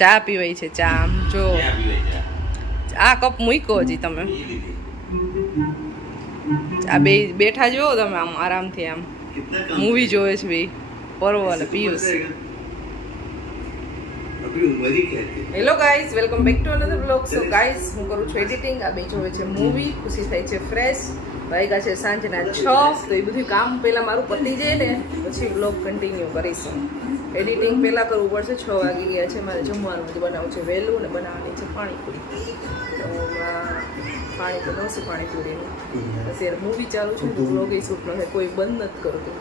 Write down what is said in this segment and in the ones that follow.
ચા પીવાય છે ચા આમ જો આ કપ મૂક્યો હજી તમે આ બે બેઠા જો તમે આમ આરામથી આમ મૂવી જોવે છે બે પર્વ અને Piyush hello guys welcome back to another blog so guys હું કરું છું એડિટિંગ આ બે જોવે છે મૂવી ખુશી થાય છે ફ્રેશ વાગ્યા છે સાંજના 6 તો એ બધું કામ પહેલાં મારું પતી જાય ને પછી બ્લોગ કન્ટિન્યુ કરીશું એડિટિંગ પહેલાં કરવું પડશે 6 વાગી ગયા છે મારે જમવાનું બધું બનાવવું છે વહેલું ને બનાવવાની છે પાણીપુરી તો પાણી તો નવસી પાણીપુરીનું પછી મૂવી ચાલુ છે તો બ્લોગ એ શૂટ ન કોઈ બંધ નથી કરતું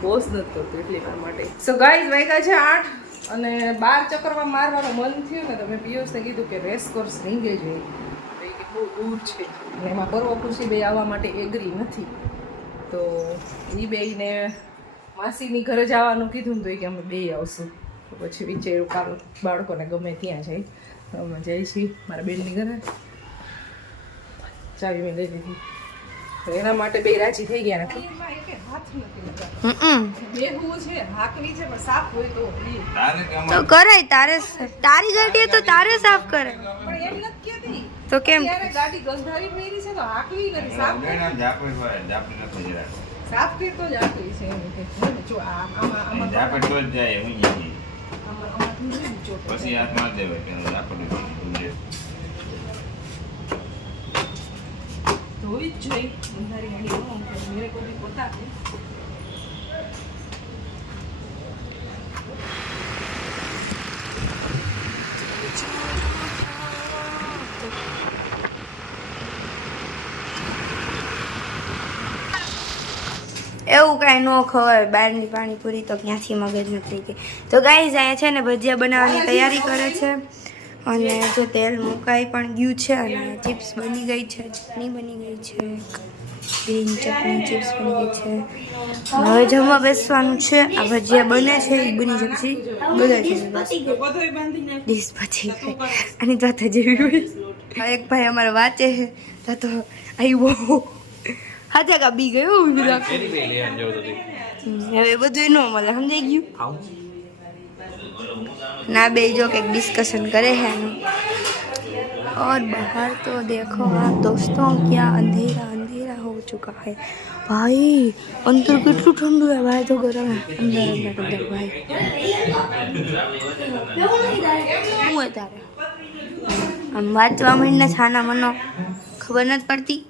પોઝ નથી કરતું એટલી વાર માટે સો ગાઈઝ વાગ્યા છે 8 અને 12 ચક્કરમાં મારવાનું મન થયું ને તો મેં પિયુષને કીધું કે રેસ કોર્સ રીંગે જોઈએ બહુ દૂર છે અને એમાં પર્વ ખુશી બે આવવા માટે એગ્રી નથી તો એ બેને માસીની ઘરે જવાનું કીધું ને તો કે અમે બે આવશું તો પછી વિચાર્યું કામ બાળકોને ગમે ત્યાં જાય તો અમે જઈ છીએ મારા બેનની ઘરે ચાવી મેં લઈ લીધી તો એના માટે બે રાજી થઈ ગયા નથી તો કરાય તારે તારી ગાડી તો તારે સાફ કરે તો કેમ ગાડી ગંધારી મેરી છે તો હાકવી નથી સાફ સાફ કરી તો જ હાકવી છે એમ કે જો આમાં જાપે તો જ જાય હું પછી હાથમાં દેવાય કે આપણે ધોવી જ જોઈ ગંધારી ગાડી મેરે કોઈ પોતા એવું કાંઈ ન ખવાય બહારની પાણીપુરી તો ક્યાંથી મગજ નથી ગઈ તો ગાઈઝ અહીંયા છે ને ભજીયા બનાવવાની તૈયારી કરે છે અને જો તેલ મુકાઈ પણ ગયું છે અને ચિપ્સ બની ગઈ છે ચટણી બની ગઈ છે ગ્રીન ચટણી ચિપ્સ બની ગઈ છે હવે જમવા બેસવાનું છે આ ભજીયા બને છે એ બની જાય પછી બધા છે ડીશ પછી આની તો જેવી હોય એક ભાઈ અમારે વાંચે છે તો આવ્યો હાથે કા બી ગયો હવે બધું ન મળે સમજાઈ ગયું ના બે જો કે ડિસ્કશન કરે है और बाहर तो देखो आप दोस्तों क्या अंधेरा अंधेरा हो चुका है भाई अंदर कितनु ठंडू है भाई तो गरम है अंदर अंदर अंदर भाई હું है તારે આમ વાંચવા માંડને છાના મનો ખબર નથી પડતી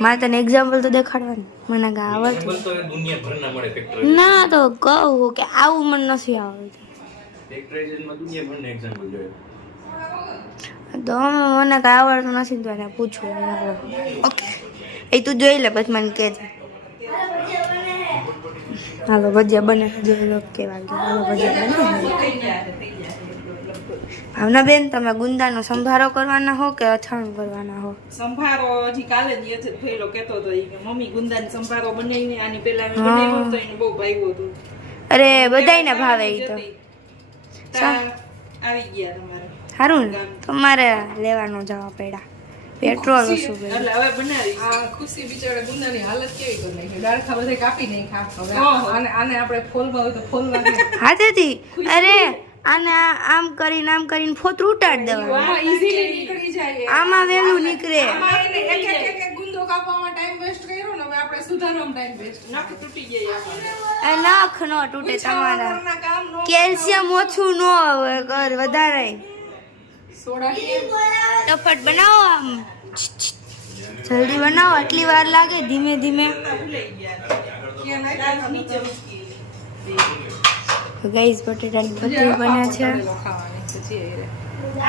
મારે તને એક્ઝામ્પલ તો દેખાડવાનું મને કે આવડતું ના તો કહું કે આવું મને નથી આવડતું તો મને કાંઈ આવડતું નથી તો એને પૂછવું ઓકે એ તું જોઈ લે પછી મને કહેજે હાલો ભજીયા બને જોઈ લો કેવા હાલો ભજીયા બને ભાવનાબેન તમે ગુંદાનો સંભારો કરવાના હો કે અથાણું કરવાના હો સંભારો હજી કાલે જ થયેલો કહેતો હતો કે મમ્મી ગુંદાનો સંભારો બનાવીને આની પહેલા મેં બનાવ્યો તો એને બહુ ભાવ્યો હતો અરે બધાયને ભાવે ઈ તો આવી ગયા તમારે સારું ને તમારે લેવાનો જવા પડ્યા પેટ્રોલ ઓછું એટલે હવે બનાવી આ ખુશી બિચારા ગુંદાની હાલત કેવી કરી નાખી ડાળખા બધા કાપી નહીં ખા હવે આને આપણે ફોલમાં હોય તો ફોલમાં હાથેથી અરે આને આમ કરીને ફોતરું ઉટાડી દેવાનું ઈઝીલી નીકળી જાય આમાં વેલું નીકળે એક ગુંદો કાપવામાં ટાઈમ વેસ્ટ કર્યો ને હવે આપણે સુધારવામાં ટાઈમ વેસ્ટ નખ તૂટી જાય આ નખ નો તૂટે તમારા કેલ્શિયમ ઓછું ન આવે કર વધારે સોડા ટફટ બનાવો આમ જલ્દી બનાવો આટલી વાર લાગે ધીમે ધીમે ગાઈઝ બટેટાની ભજીયા બને છે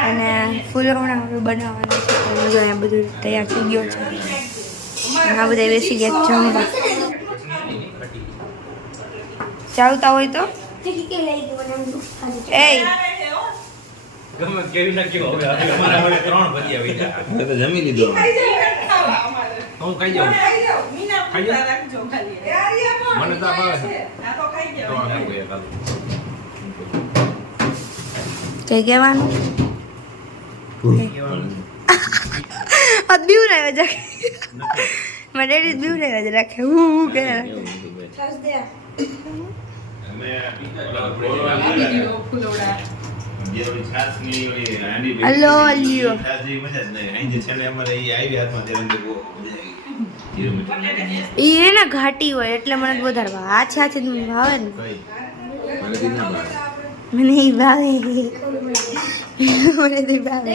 અને ફૂલવણા હવે બનાવવાના છે અહીંયા બધું તૈયાર થઈ ગયો છે આ બધા બેસી ગયા જમવા ચાલતા હોય તો એ ગમે કેવી ના કેવો હવે અમારા હવે 3 ભજીયા વેચા મેં તો જમી લીધો હું ખાઈ જાઉં ખાઈ રાખજો ખાલી મને તો ભાવે છે આ તો ખાઈ જાવ કઈ કહેવાનું બીવ રહ્યો છે મારે ડેડી બીવ રહ્યો છે રાખે હું કે ફૂલોડા હલો લ્યો એ ને ઘાટી હોય એટલે મને વધારે ભાવે આ છાશ જ મને ભાવે ને મને એ ભાવે મને તો ભાવે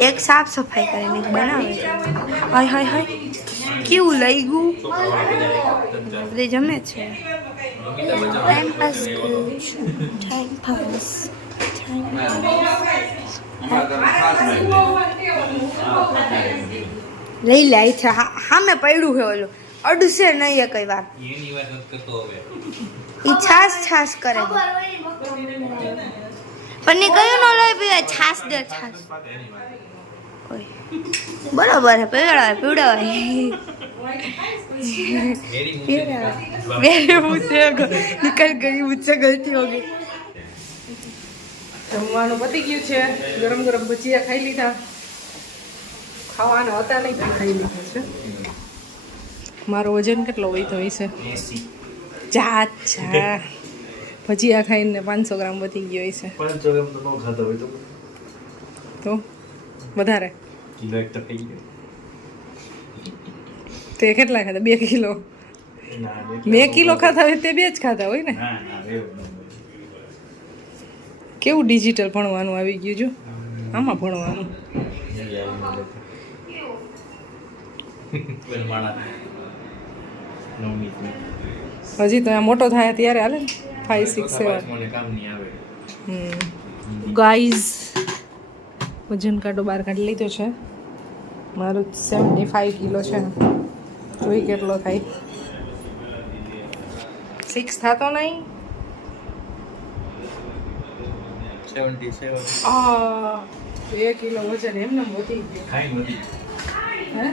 એક સાફ સફાઈ કરીને એક બનાવે હાય હાય હાય કેવું લઈ ગયું બધે જમે છે ટાઈમ પાસ કરું છું ટાઈમ પાસ લઈ લે છે હા મેં પડ્યું છે ઓલું અડશે નહીં કઈ વાર એની વાત નથી કરતો હવે ઈ છાસ કરે પણ ને કયું ન લઈ પીવે છાસ દે છાસ ઓય બરાબર है पीवड़ा मेरे मुंह से निकल गई मुझसे गलती हो गई જમવાનું પતી ગયું છે ગરમ ગરમ ભજીયા ખાઈ લીધા ખાવાના હતા નહીં પણ ખાઈ લીધા છે મારો વજન કેટલો હોય તો હશે ચા ચા ભજીયા ખાઈને 500 ગ્રામ વધી ગયો હશે 500 ગ્રામ તો ન ખાતા હોય તો વધારે કિલો એક તો ખાઈ ગયો તે કેટલા ખાતા 2 કિલો 2 કિલો ખાતા હોય તે 2 જ ખાતા હોય ને ના એવું કેવું ડિજિટલ ભણવાનું આવી ગયું જો આમાં ભણવાનું હજી તો આ મોટો થાય ત્યારે હાલે ને 5, 6, 7 કામ નહીં આવે ગાઈઝ વજન કાઢો બહાર કાઢી લીધો છે મારું 75 કિલો છે જોઈ કેટલો થાય 6 થતો નહીં 77 આ 2 કિલો વજન એમને વધી ગયું ખાઈને વધી હે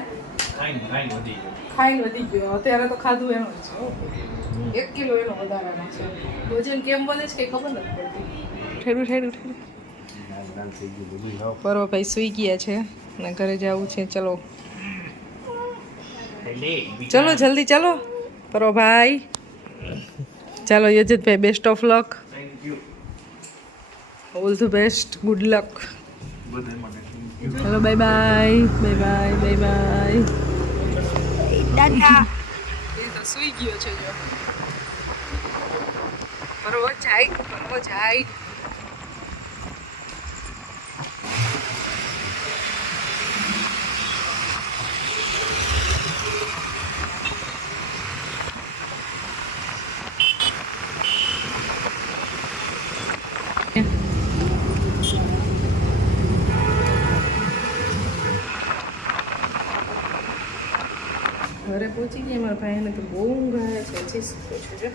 ખાઈને વધી ગયો ખાઈને વધી ગયો અત્યારે તો ખાધું એનું જ છે 1 કિલો એનો વધારાનો છે વજન કેમ વધે છે કંઈ ખબર નથી પડતી ઠેડું પર્વભાઈ સૂઈ ગયા છે અને ઘરે જવું છે ચલો ચલો જલ્દી ચાલો પર્વભાઈ ચાલો યજતભાઈ best of luck all the best good luck ચલો bye bye bye bye bye bye દાદા એ તો સૂઈ ગયો છે જો પર્વ જાય ઘરે પહોંચી ગયા મારા ભાઈને તો બહુ ઊંઘ આવે છે હજી શું છે જો